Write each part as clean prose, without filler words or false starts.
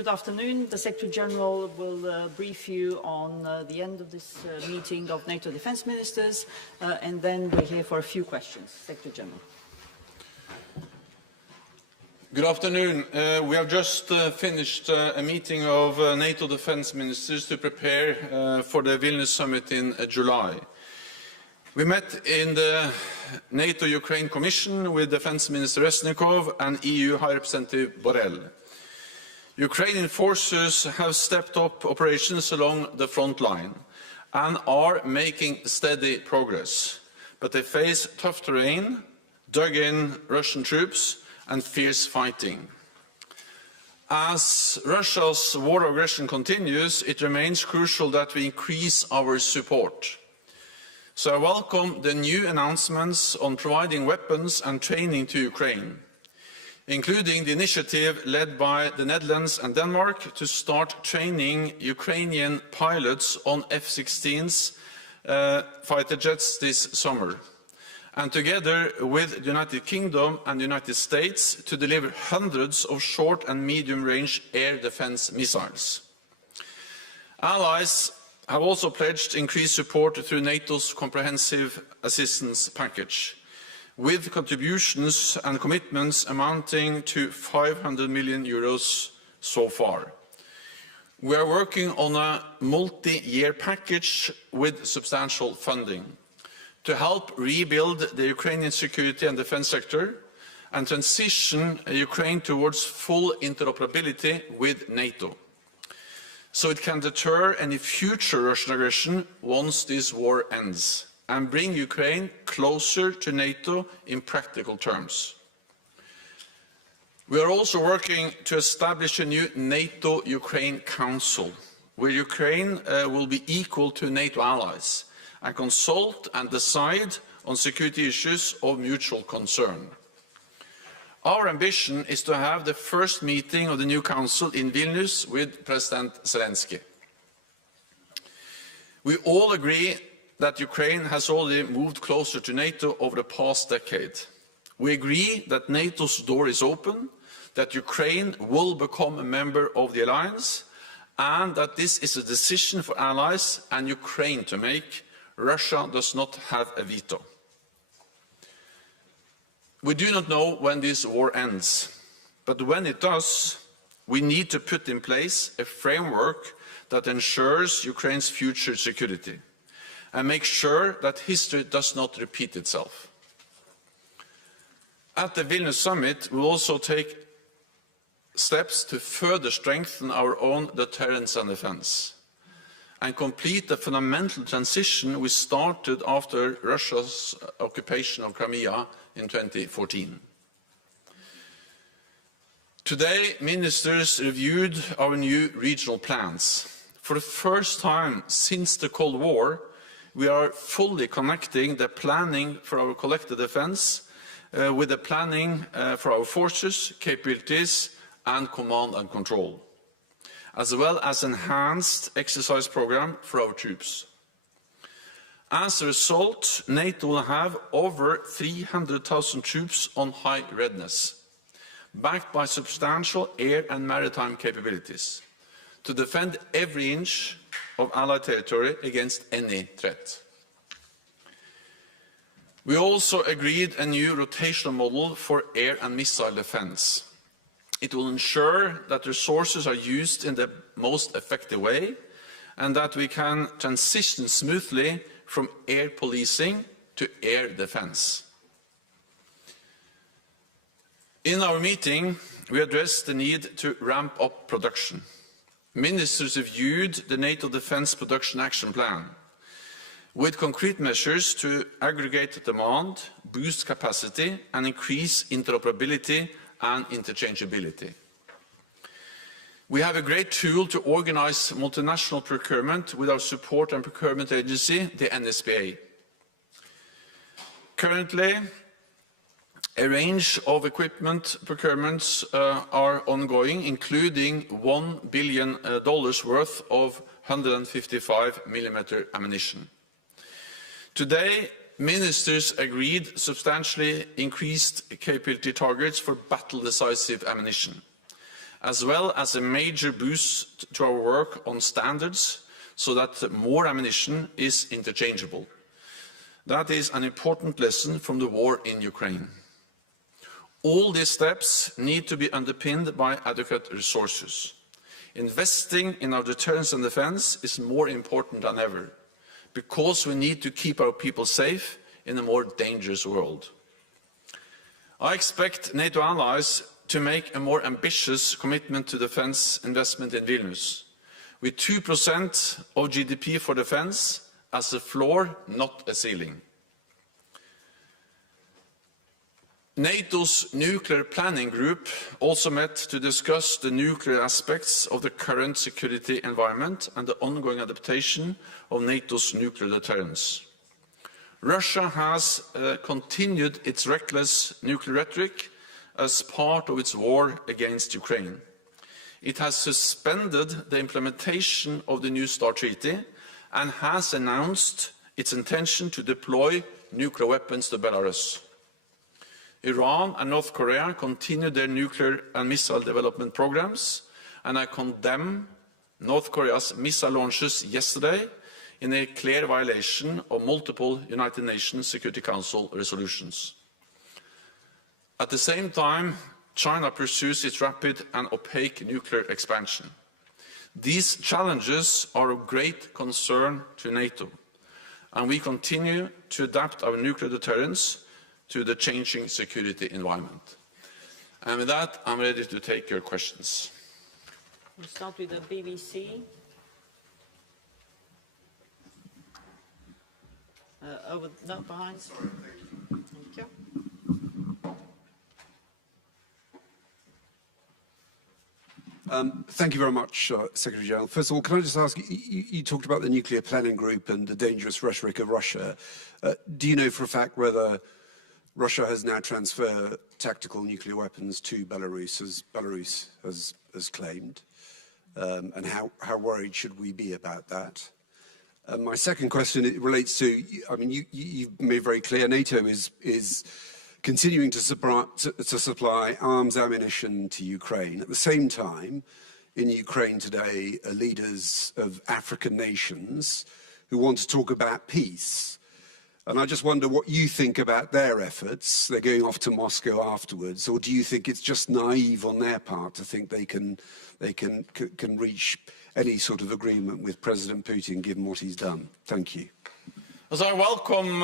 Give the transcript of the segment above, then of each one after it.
Good afternoon. The Secretary General will brief you on the end of this meeting of NATO Defence Ministers, and then we're here for a few questions. Secretary General. Good afternoon. We have just finished a meeting of NATO Defence Ministers to prepare for the Vilnius Summit in July. We met in the NATO-Ukraine Commission with Defence Minister Resnikov and EU High Representative Borrell. Ukrainian forces have stepped up operations along the front line and are making steady progress, but they face tough terrain, dug-in Russian troops and fierce fighting. As Russia's war aggression continues, it remains crucial that we increase our support. So I welcome the new announcements on providing weapons and training to Ukraine, including the initiative led by the Netherlands and Denmark to start training Ukrainian pilots on F-16s fighter jets this summer, and together with the United Kingdom and the United States to deliver hundreds of short and medium-range air defense missiles. Allies have also pledged increased support through NATO's comprehensive assistance package, with contributions and commitments amounting to 500 million euros so far. We are working on a multi-year package with substantial funding to help rebuild the Ukrainian security and defense sector and transition Ukraine towards full interoperability with NATO, so it can deter any future Russian aggression once this war ends, and bring Ukraine closer to NATO in practical terms. We are also working to establish a new NATO-Ukraine Council, where Ukraine will be equal to NATO allies and consult and decide on security issues of mutual concern. Our ambition is to have the first meeting of the new Council in Vilnius with President Zelensky. We all agree that Ukraine has already moved closer to NATO over the past decade. We agree that NATO's door is open, that Ukraine will become a member of the alliance, and that this is a decision for allies and Ukraine to make. Russia does not have a veto. We do not know when this war ends, but when it does, we need to put in place a framework that ensures Ukraine's future security and make sure that history does not repeat itself. At the Vilnius Summit, we will also take steps to further strengthen our own deterrence and defense, and complete the fundamental transition we started after Russia's occupation of Crimea in 2014. Today, ministers reviewed our new regional plans. For the first time since the Cold War, we are fully connecting the planning for our collective defense with the planning for our forces, capabilities and command and control, as well as enhanced exercise program for our troops. As a result, NATO will have over 300,000 troops on high readiness, backed by substantial air and maritime capabilities, to defend every inch of Allied territory against any threat. We also agreed a new rotational model for air and missile defense. It will ensure that resources are used in the most effective way and that we can transition smoothly from air policing to air defense. In our meeting, we addressed the need to ramp up production. Ministers reviewed the NATO Defence Production Action Plan, with concrete measures to aggregate demand, boost capacity and increase interoperability and interchangeability. We have a great tool to organize multinational procurement with our support and procurement agency, the NSPA. Currently, a range of equipment procurements are ongoing, including $1 billion worth of 155mm ammunition. Today, ministers agreed substantially increased capability targets for battle-decisive ammunition, as well as a major boost to our work on standards so that more ammunition is interchangeable. That is an important lesson from the war in Ukraine. All these steps need to be underpinned by adequate resources. Investing in our deterrence and defence is more important than ever, because we need to keep our people safe in a more dangerous world. I expect NATO allies to make a more ambitious commitment to defence investment in Vilnius, with 2% of GDP for defence as a floor, not a ceiling. NATO's nuclear planning group also met to discuss the nuclear aspects of the current security environment and the ongoing adaptation of NATO's nuclear deterrence. Russia has continued its reckless nuclear rhetoric as part of its war against Ukraine. It has suspended the implementation of the New START Treaty and has announced its intention to deploy nuclear weapons to Belarus. Iran and North Korea continue their nuclear and missile development programs, and I condemn North Korea's missile launches yesterday in a clear violation of multiple United Nations Security Council resolutions. At the same time, China pursues its rapid and opaque nuclear expansion. These challenges are of great concern to NATO, and we continue to adapt our nuclear deterrence to the changing security environment. And with that, I'm ready to take your questions. We'll start with the BBC. No, behind. Thank you. Thank you very much, Secretary General. First of all, can I just ask, you talked about the nuclear planning group and the dangerous rhetoric of Russia. Do you know for a fact whether Russia has now transferred tactical nuclear weapons to Belarus, as Belarus has claimed? And how worried should we be about that? My second question, it relates to, I mean, you've made very clear NATO is continuing to supply arms ammunition to Ukraine. At the same time, in Ukraine today are leaders of African nations who want to talk about peace. And I just wonder what you think about their efforts. They're going off to Moscow afterwards, or do you think it's just naive on their part to think they can reach any sort of agreement with President Putin, given what he's done? Thank you. So I welcome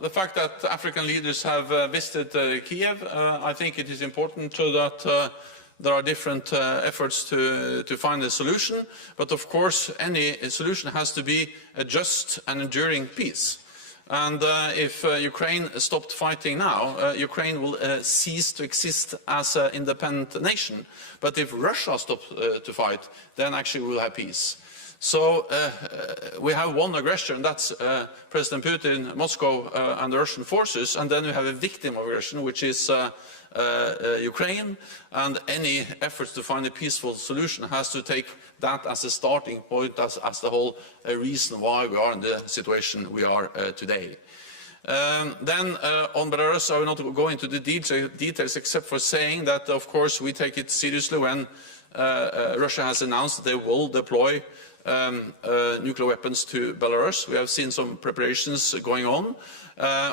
the fact that African leaders have visited Kiev. I think it is important that there are different efforts to find a solution, but of course any solution has to be a just and enduring peace. And if Ukraine stopped fighting now, Ukraine will cease to exist as an independent nation. But if Russia stops to fight, then actually we'll have peace. So we have one aggressor, and that's President Putin, Moscow, and the Russian forces. And then we have a victim of aggression, which is Ukraine. And any efforts to find a peaceful solution has to take that as a starting point, as the whole reason why we are in the situation we are today. Then on Belarus, I will not go into the details except for saying that, of course, we take it seriously when Russia has announced they will deploy nuclear weapons to Belarus. We have seen some preparations going on.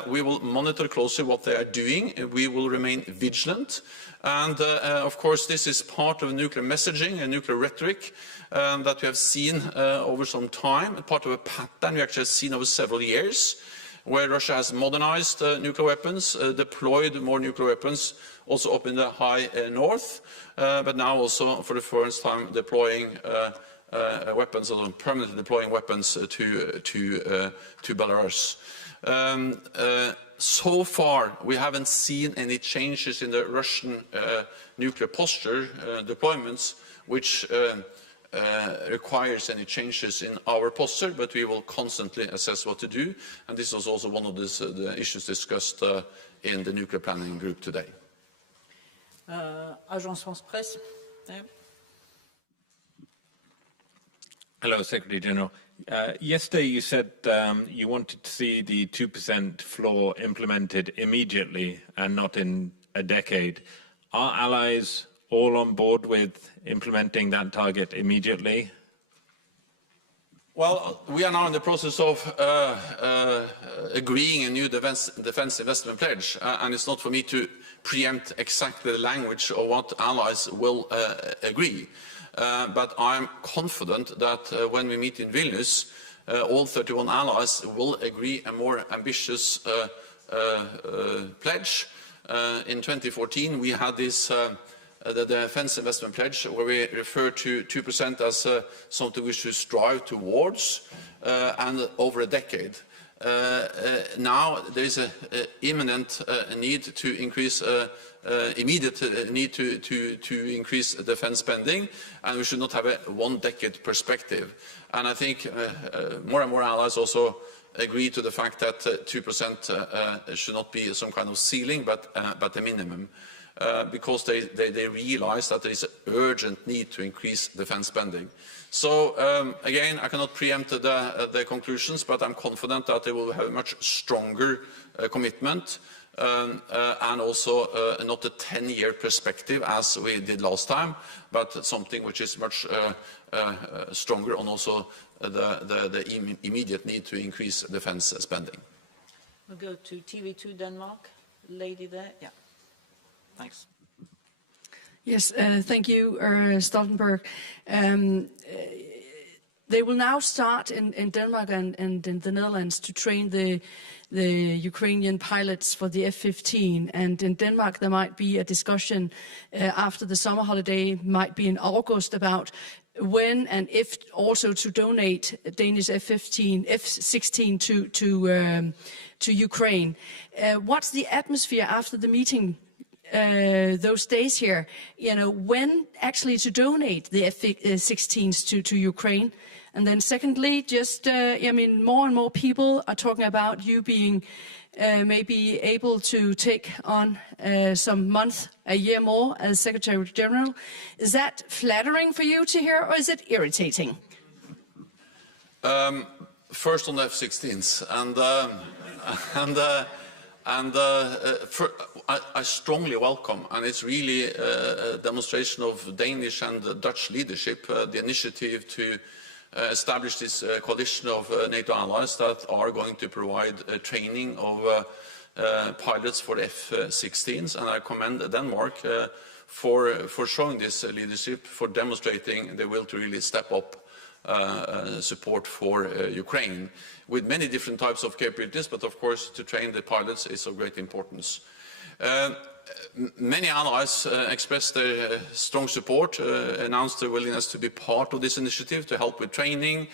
We will monitor closely what they are doing. We will remain vigilant. And of course, this is part of nuclear messaging and nuclear rhetoric that we have seen over some time, part of a pattern we actually have seen over several years, where Russia has modernized nuclear weapons, deployed more nuclear weapons, also up in the high north, but now also for the first time deploying weapons, or permanently deploying weapons to Belarus. So far, we haven't seen any changes in the Russian nuclear posture deployments, which requires any changes in our posture, but we will constantly assess what to do. And this was also one of the issues discussed in the nuclear planning group today. Agence France Presse. Hello, Secretary General. Yesterday you said you wanted to see the 2% floor implemented immediately and not in a decade. Are allies all on board with implementing that target immediately? Well, we are now in the process of agreeing a new defence investment pledge, and it's not for me to preempt exactly the language of what allies will agree. But I'm confident that when we meet in Vilnius, all 31 allies will agree a more ambitious pledge. In 2014, we had this the defence investment pledge, where we refer to 2% as something we should strive towards, and over a decade. Now there is an imminent need to increase, immediate need to increase defence spending, and we should not have a one-decade perspective. And I think more and more allies also agree to the fact that 2% should not be some kind of ceiling, but a minimum. Because they realize that there is an urgent need to increase defence spending. So again, I cannot preempt the conclusions, but I'm confident that they will have a much stronger commitment, and also not a 10-year perspective as we did last time, but something which is much stronger on also the immediate need to increase defence spending. We'll go to TV2 Denmark. Lady there, yeah. Thanks. Yes, thank you, Stoltenberg. They will now start in Denmark and in the Netherlands to train the Ukrainian pilots for the F-15. And in Denmark, there might be a discussion after the summer holiday, might be in August, about when and if also to donate Danish F-16 to Ukraine. What's the atmosphere after the meeting? Those days here, you know, when actually to donate the F-16s to Ukraine. And then secondly, just, I mean, more and more people are talking about you being maybe able to take on some month, a year more as Secretary General. Is that flattering for you to hear, or is it irritating? First on the F-16s, I strongly welcome, and it's really a demonstration of Danish and Dutch leadership, the initiative to establish this coalition of NATO allies that are going to provide training of pilots for F-16s, and I commend Denmark for showing this leadership, for demonstrating the will to really step up support for Ukraine, with many different types of capabilities, but of course to train the pilots is of great importance. Many allies expressed their strong support, announced their willingness to be part of this initiative, to help with training,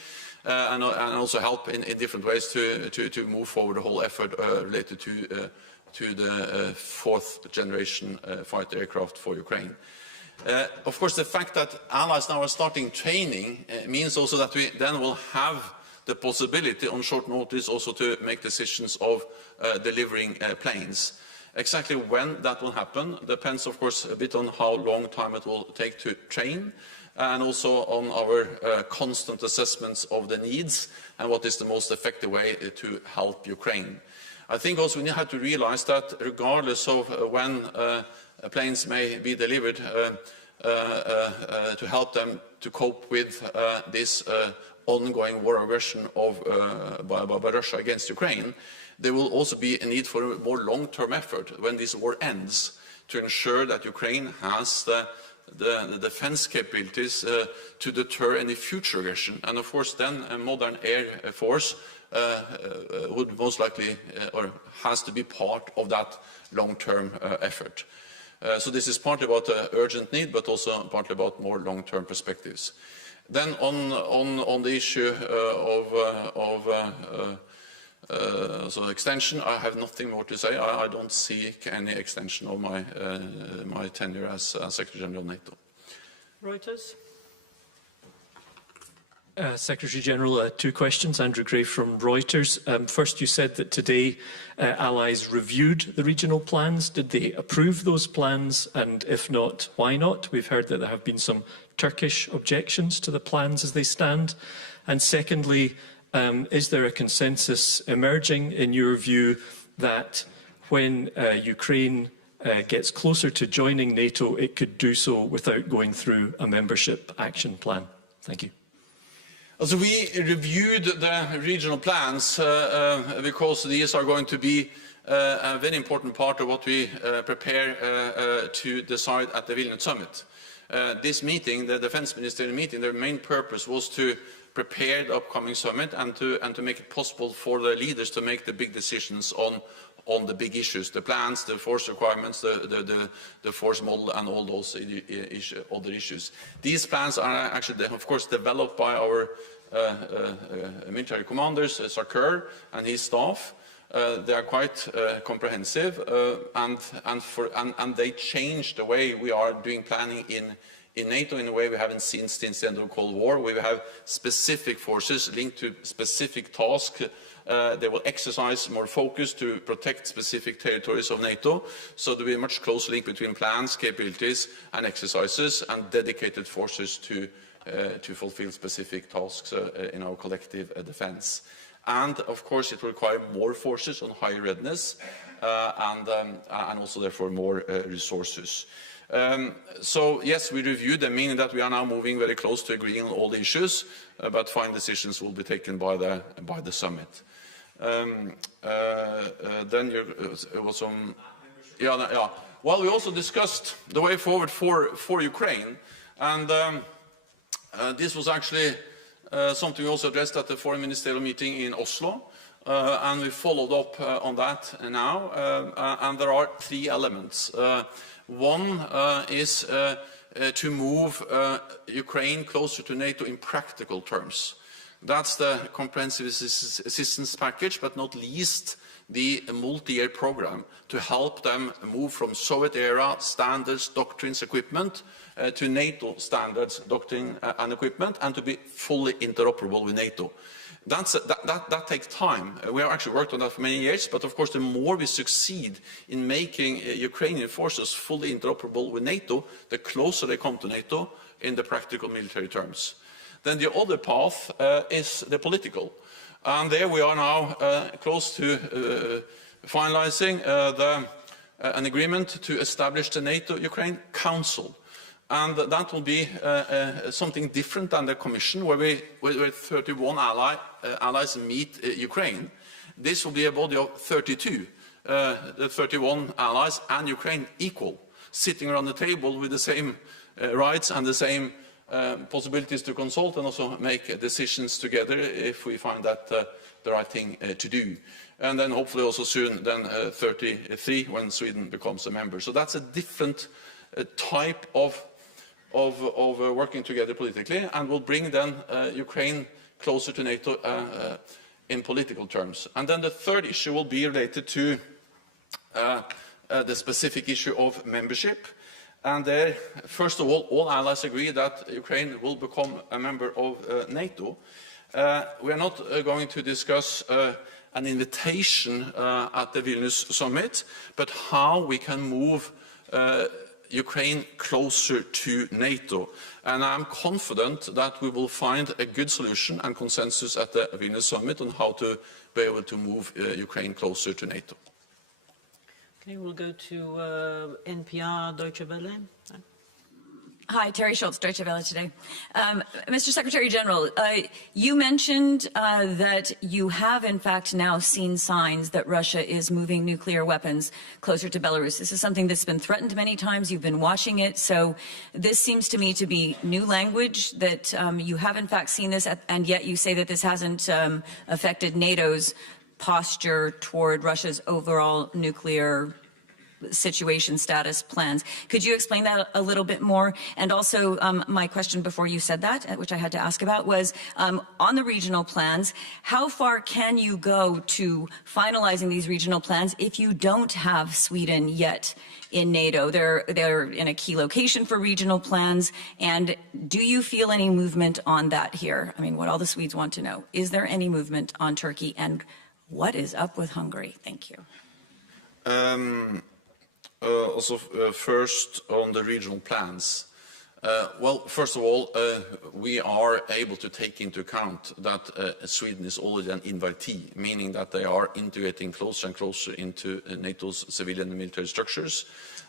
and also help in different ways to move forward the whole effort related to the fourth generation fighter aircraft for Ukraine. Of course, the fact that allies now are starting training means also that we then will have the possibility on short notice also to make decisions of delivering planes. Exactly when that will happen depends, of course, a bit on how long time it will take to train, and also on our constant assessments of the needs and what is the most effective way to help Ukraine. I think also we have to realize that regardless of when planes may be delivered, to help them to cope with this ongoing war aggression by Russia against Ukraine, there will also be a need for a more long-term effort when this war ends, to ensure that Ukraine has the defense capabilities to deter any future aggression. And of course then a modern air force would most likely or has to be part of that long-term effort. So this is partly about urgent need, but also partly about more long-term perspectives. Then on the issue of extension, I have nothing more to say. I don't seek any extension of my tenure as Secretary General of NATO. Reuters. Secretary General, two questions. Andrew Gray from Reuters. First, you said that today allies reviewed the regional plans. Did they approve those plans? And if not, why not? We've heard that there have been some Turkish objections to the plans as they stand. And secondly, is there a consensus emerging in your view that when Ukraine gets closer to joining NATO, it could do so without going through a membership action plan? Thank you. So we reviewed the regional plans because these are going to be a very important part of what we prepare to decide at the Vilnius summit. This meeting, the defense ministerial meeting, their main purpose was to prepare the upcoming summit and to make it possible for the leaders to make the big decisions on the big issues, the plans, the force requirements, the force model, and all those other issues. These plans are actually, of course, developed by our military commanders, Sarkar and his staff. They are quite comprehensive, and they change the way we are doing planning in NATO in a way we haven't seen since the end of the Cold War. We have specific forces linked to specific tasks. They will exercise more focus to protect specific territories of NATO, so there will be a much closer link between plans, capabilities and exercises, and dedicated forces to fulfill specific tasks in our collective defense. And of course it will require more forces on higher readiness and also therefore more resources. So yes, we reviewed them, meaning that we are now moving very close to agreeing on all the issues, but final decisions will be taken by the summit. Then there was some, yeah. Well, we also discussed the way forward for Ukraine, and this was actually something we also addressed at the foreign ministerial meeting in Oslo, and we followed up on that now, and there are three elements. One is to move Ukraine closer to NATO in practical terms. That's the comprehensive assistance package, but not least the multi-year program to help them move from Soviet-era standards, doctrines, equipment to NATO standards, doctrine and equipment, and to be fully interoperable with NATO. That takes time. We have actually worked on that for many years, but of course the more we succeed in making Ukrainian forces fully interoperable with NATO, the closer they come to NATO in the practical military terms. Then the other path is the political. And there we are now close to finalizing an agreement to establish the NATO-Ukraine Council. And that will be something different than the Commission, where 31 allies meet Ukraine. This will be a body of 32, the 31 allies and Ukraine equal, sitting around the table with the same rights and the same possibilities to consult and also make decisions together if we find that the right thing to do. And then hopefully also soon then 33 when Sweden becomes a member. So that's a different type of working together politically, and will bring then Ukraine closer to NATO in political terms. And then the third issue will be related to the specific issue of membership. And there, first of all allies agree that Ukraine will become a member of NATO. We are not going to discuss an invitation at the Vilnius summit, but how we can move Ukraine closer to NATO. And I'm confident that we will find a good solution and consensus at the Vilnius summit on how to be able to move Ukraine closer to NATO. Okay, we'll go to NPR Deutsche Welle. Hi, Terry Schultz, Deutsche Welle today. Mr. Secretary General, you mentioned that you have in fact now seen signs that Russia is moving nuclear weapons closer to Belarus. This is something that's been threatened many times. You've been watching it. So this seems to me to be new language, that you have in fact seen this, and yet you say that this hasn't affected NATO's posture toward Russia's overall nuclear situation, status, plans. Could you explain that a little bit more? And also, my question before you said that, which I had to ask about, was on the regional plans, how far can you go to finalizing these regional plans if you don't have Sweden yet in NATO? They're in a key location for regional plans. And do you feel any movement on that here? I mean, what all the Swedes want to know. Is there any movement on Turkey? And what is up with Hungary? Thank you. Also, first on the regional plans. Well, first of all, we are able to take into account that Sweden is already an invitee, meaning that they are integrating closer and closer into NATO's civilian and military structures.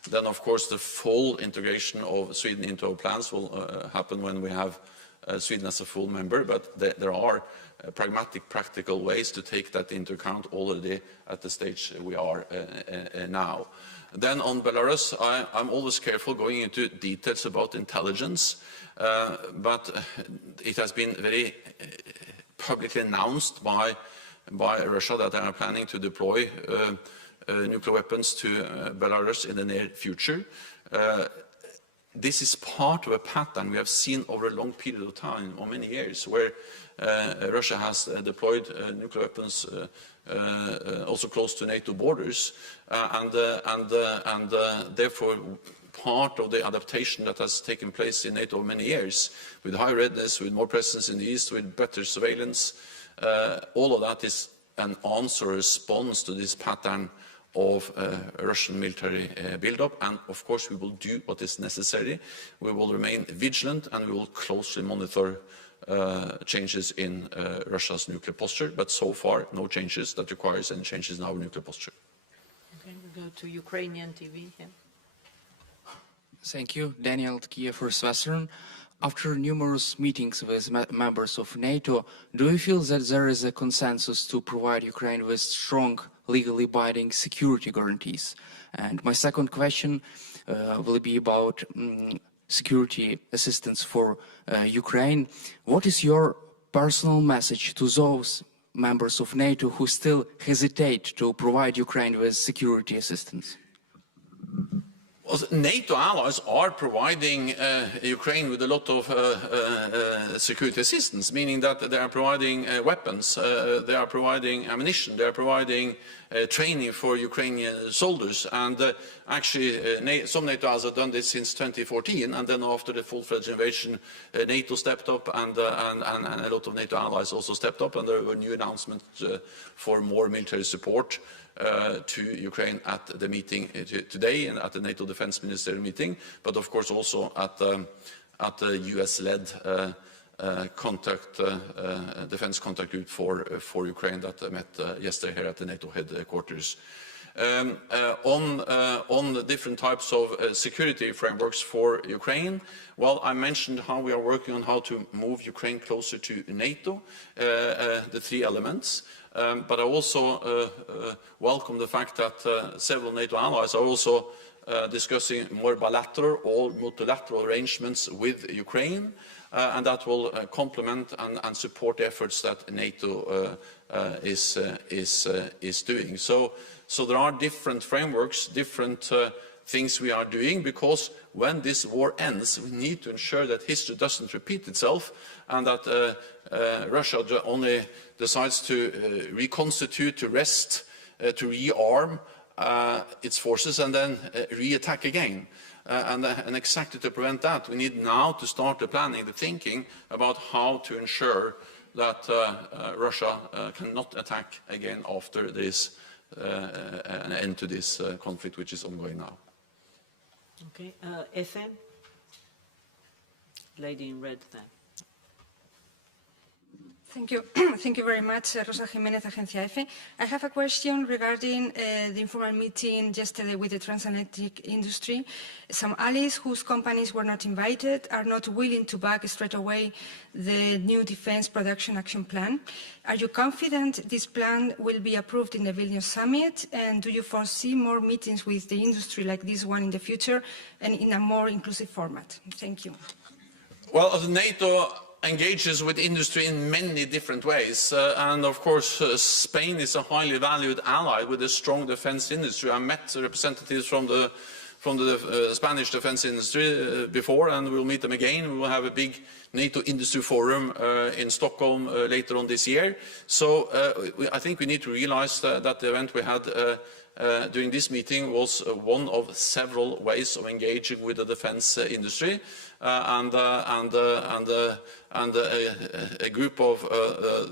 Then, of course, the full integration of Sweden into our plans will happen when we have Sweden as a full member, but there are pragmatic, practical ways to take that into account already at the stage we are now. Then on Belarus, I'm always careful going into details about intelligence, but it has been very publicly announced by Russia that they are planning to deploy nuclear weapons to Belarus in the near future. This is part of a pattern we have seen over a long period of time, or many years, where Russia has deployed nuclear weapons also close to NATO borders, and therefore part of the adaptation that has taken place in NATO over many years, with high readiness, with more presence in the east, with better surveillance, all of that is an answer, response to this pattern of Russian military build-up, and of course we will do what is necessary. We will remain vigilant and we will closely monitor changes in Russia's nuclear posture, but so far no changes that requires any changes in our nuclear posture. Okay, we go to Ukrainian TV. Yeah. Thank you. Daniel Kiev for Western. After numerous meetings with members of NATO, do you feel that there is a consensus to provide Ukraine with strong, legally binding security guarantees? And my second question will be about security assistance for Ukraine. What is your personal message to those members of NATO who still hesitate to provide Ukraine with security assistance? Well, NATO allies are providing Ukraine with a lot of security assistance, meaning that they are providing weapons, they are providing ammunition, they are providing training for Ukrainian soldiers, and actually some NATO allies have done this since 2014, and then after the full-fledged invasion, NATO stepped up, and a lot of NATO allies also stepped up, and there were new announcements for more military support to Ukraine at the meeting today and at the NATO Defense Ministerial meeting, but of course also at the US-led defense contact group for Ukraine that met yesterday here at the NATO headquarters. On the different types of security frameworks for Ukraine, well, I mentioned how we are working on how to move Ukraine closer to NATO, the three elements. But I also welcome the fact that several NATO allies are also discussing more bilateral or multilateral arrangements with Ukraine, and that will complement and support the efforts that NATO is doing. So there are different frameworks, different things we are doing, because when this war ends, we need to ensure that history doesn't repeat itself, and that Russia only decides to reconstitute, to rest, to rearm its forces and then re-attack again. And exactly to prevent that, we need now to start the planning, the thinking about how to ensure that Russia cannot attack again after this an end to this conflict which is ongoing now. Okay, FM, lady in red there. Thank you. Thank you very much, Rosa Jiménez, Agencia EFE. I have a question regarding the informal meeting yesterday with the transatlantic industry. Some allies whose companies were not invited are not willing to back straight away the new Defence Production Action Plan. Are you confident this plan will be approved in the Vilnius Summit? And do you foresee more meetings with the industry like this one in the future and in a more inclusive format? Thank you. Well, NATO engages with industry in many different ways, and of course Spain is a highly valued ally with a strong defence industry. I met representatives from the Spanish defence industry before, and we'll meet them again. We will have a big NATO industry forum in Stockholm later on this year. So I think we need to realise that the event we had during this meeting was one of several ways of engaging with the defense industry, and a group of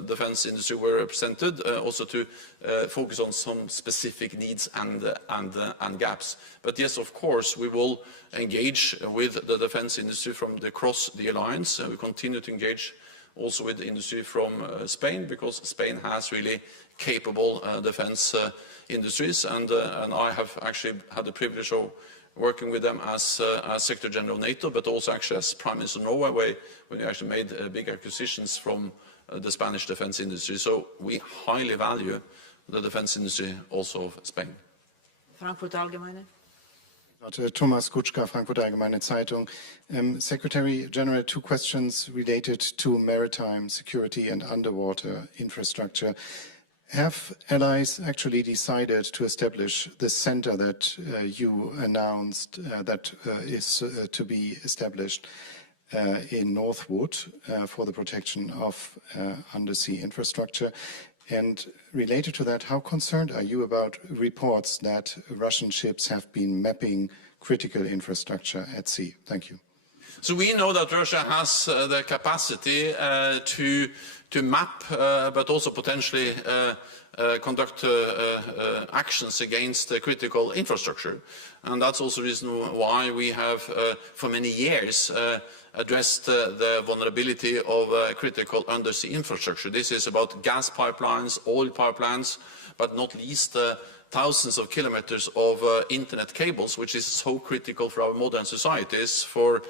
defense industry were represented also to focus on some specific needs and gaps. But yes, of course, we will engage with the defense industry from across the alliance. We continue to engage also with the industry from Spain, because Spain has really capable defense industries, and I have actually had the privilege of working with them as Secretary General of NATO, but also actually as Prime Minister of Norway, when we actually made big acquisitions from the Spanish defense industry. So we highly value the defense industry also of Spain. Frankfurt Allgemeine. Thomas Kutschka, Frankfurt Allgemeine Zeitung. Secretary General, 2 questions related to maritime security and underwater infrastructure. Have allies actually decided to establish the center that you announced that is to be established in Northwood for the protection of undersea infrastructure? And related to that, how concerned are you about reports that Russian ships have been mapping critical infrastructure at sea? Thank you. So we know that Russia has the capacity to map, but also potentially conduct actions against critical infrastructure. And that's also the reason why we have, for many years, addressed the vulnerability of critical undersea infrastructure. This is about gas pipelines, oil pipelines, but not least thousands of kilometers of internet cables, which is so critical for our modern societies, for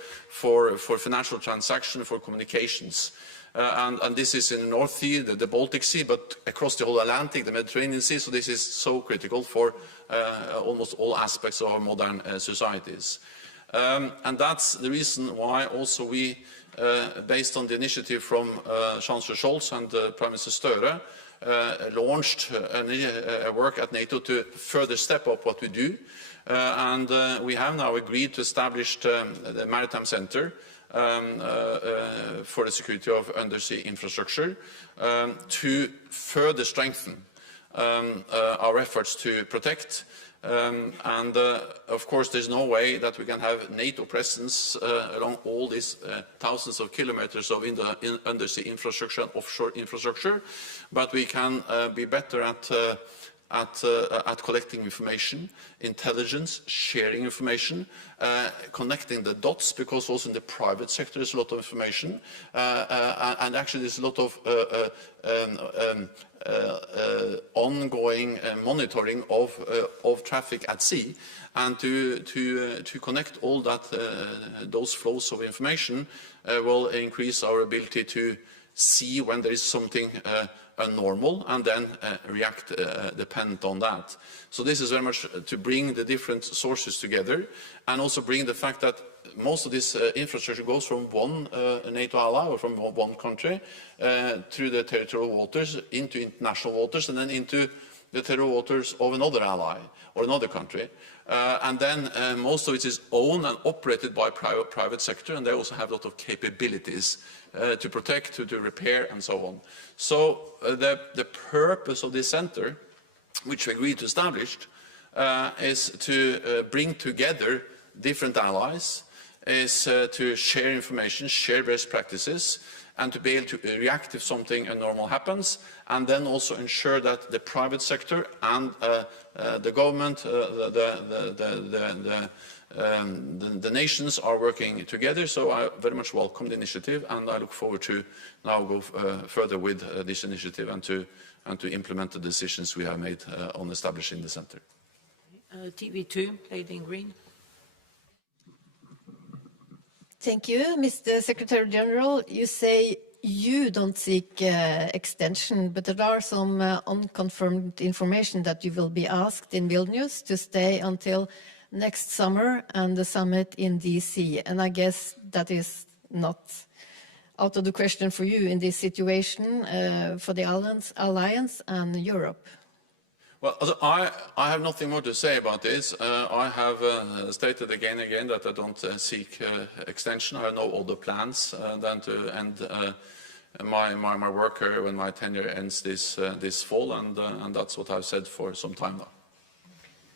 financial transaction, for communications. And this is in the North Sea, the Baltic Sea, but across the whole Atlantic, the Mediterranean Sea. So this is so critical for almost all aspects of our modern societies. And that's the reason why also we, based on the initiative from Chancellor Scholz and Prime Minister Støre, launched a work at NATO to further step up what we do. And we have now agreed to establish the Maritime Centre for the security of undersea infrastructure to further strengthen our efforts to protect. Of course, there's no way that we can have NATO presence along all these thousands of kilometers of undersea infrastructure and offshore infrastructure, but we can be better at collecting information, intelligence, sharing information, connecting the dots, because also in the private sector there's a lot of information, and actually there's a lot of ongoing monitoring of traffic at sea, and to connect all that those flows of information will increase our ability to see when there is something abnormal and then react dependent on that. So this is very much to bring the different sources together, and also bring the fact that most of this infrastructure goes from one NATO ally or from one country through the territorial waters into international waters, and then into the territorial waters of another ally or another country. And then most of it is owned and operated by private sector, and they also have a lot of capabilities to protect, to repair, and so on. So the purpose of this center, which we agreed to establish, is to bring together different allies, is to share information, share best practices, and to be able to react if something abnormal happens, and then also ensure that the private sector and the government, the nations are working together. So I very much welcome the initiative, and I look forward to now go further with this initiative and to implement the decisions we have made on establishing the center. TV2, Lady in Green. Thank you, Mr. Secretary General. You say you don't seek extension, but there are some unconfirmed information that you will be asked in Vilnius to stay until next summer and the summit in DC. And I guess that is not out of the question for you in this situation for the Alliance and Europe. Well, I have nothing more to say about this. I have stated again and again that I don't seek extension. I have no other plans than to end my work here when my tenure ends this fall, and that's what I've said for some time now.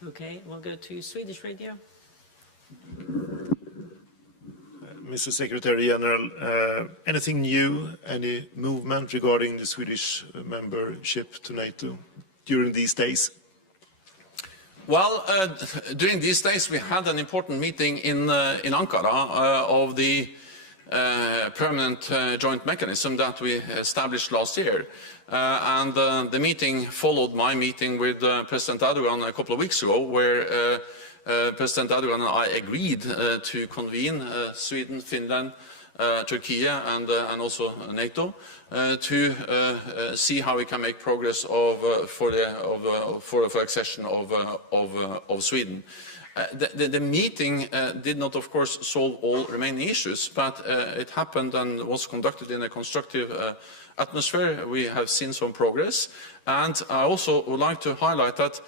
Okay, we'll go to Swedish radio. Mr. Secretary General, anything new, any movement regarding the Swedish membership to NATO during these days? Well, during these days we had an important meeting in Ankara of the permanent joint mechanism that we established last year. And the meeting followed my meeting with President Erdogan a couple of weeks ago, where President Erdogan and I agreed to convene Sweden, Finland, Turkey and also NATO to see how we can make progress for accession of Sweden. The meeting did not, of course, solve all remaining issues, but it happened and was conducted in a constructive atmosphere. We have seen some progress, and I also would like to highlight that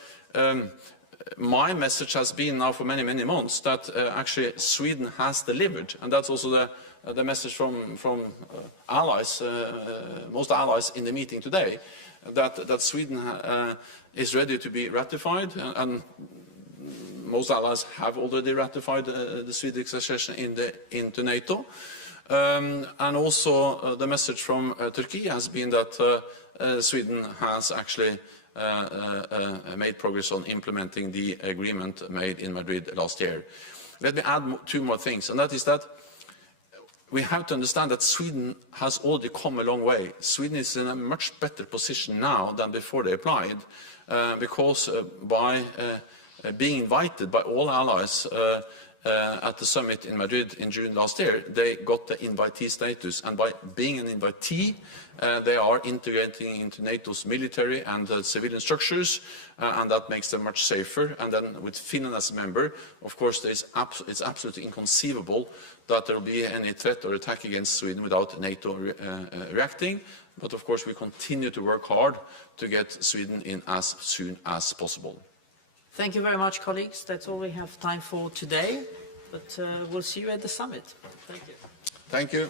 my message has been now for many months that actually Sweden has delivered, and that's also the message from allies, most allies in the meeting today, that Sweden is ready to be ratified, and most allies have already ratified the Swedish accession into NATO. And also the message from Turkey has been that Sweden has actually made progress on implementing the agreement made in Madrid last year. Let me add two more things, and that is that we have to understand that Sweden has already come a long way. Sweden is in a much better position now than before they applied, because by being invited by all allies at the summit in Madrid in June last year, they got the invitee status, and by being an invitee, they are integrating into NATO's military and civilian structures, and that makes them much safer. And then with Finland as a member, of course, it's absolutely inconceivable that there will be any threat or attack against Sweden without NATO reacting. But of course, we continue to work hard to get Sweden in as soon as possible. Thank you very much, colleagues. That's all we have time for today, but we'll see you at the summit. Thank you. Thank you.